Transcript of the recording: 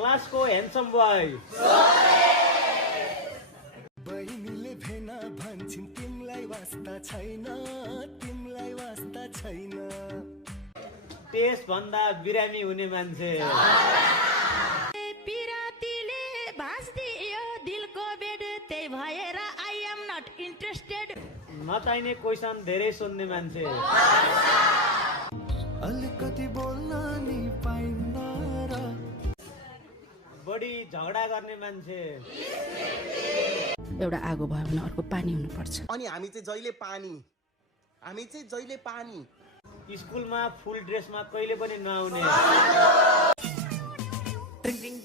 क्लासको handsome boy. बहिनीले भेना भन्छन् तिमलाई वास्ता छैन, तिमलाई वास्ता छैन। टेस्ट भन्दा बिरामी हुने मान्छे। पिरातीले भाँच्दियो दिलको बेड, त्यही भएर आई एम नट इन्ट्रेस्टेड। नचाहिने क्वेसन धेरै सोध्ने मान्छे। अलिकति बोल्न नि पाइन्न र। बढी झगडा गर्ने मान्छे। एउटा आगो भयो भने अर्को पानी हुनुपर्छ। अनि हामी चाहिँ जहिले पानी स्कुलमा फुल ड्रेसमा कहिले पनि नआउने। ड्रिङ ड्रिङ